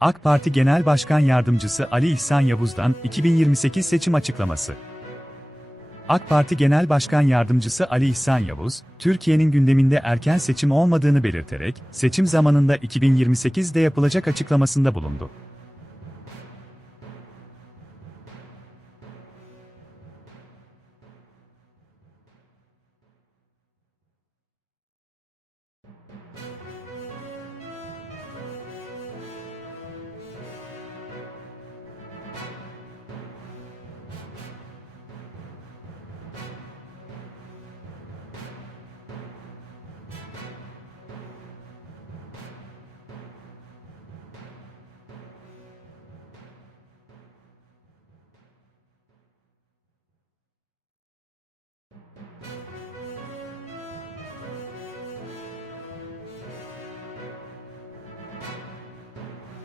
AK Parti Genel Başkan Yardımcısı Ali İhsan Yavuz'dan 2028 seçim açıklaması. AK Parti Genel Başkan Yardımcısı Ali İhsan Yavuz, Türkiye'nin gündeminde erken seçim olmadığını belirterek, seçim zamanında 2028'de yapılacak açıklamasında bulundu.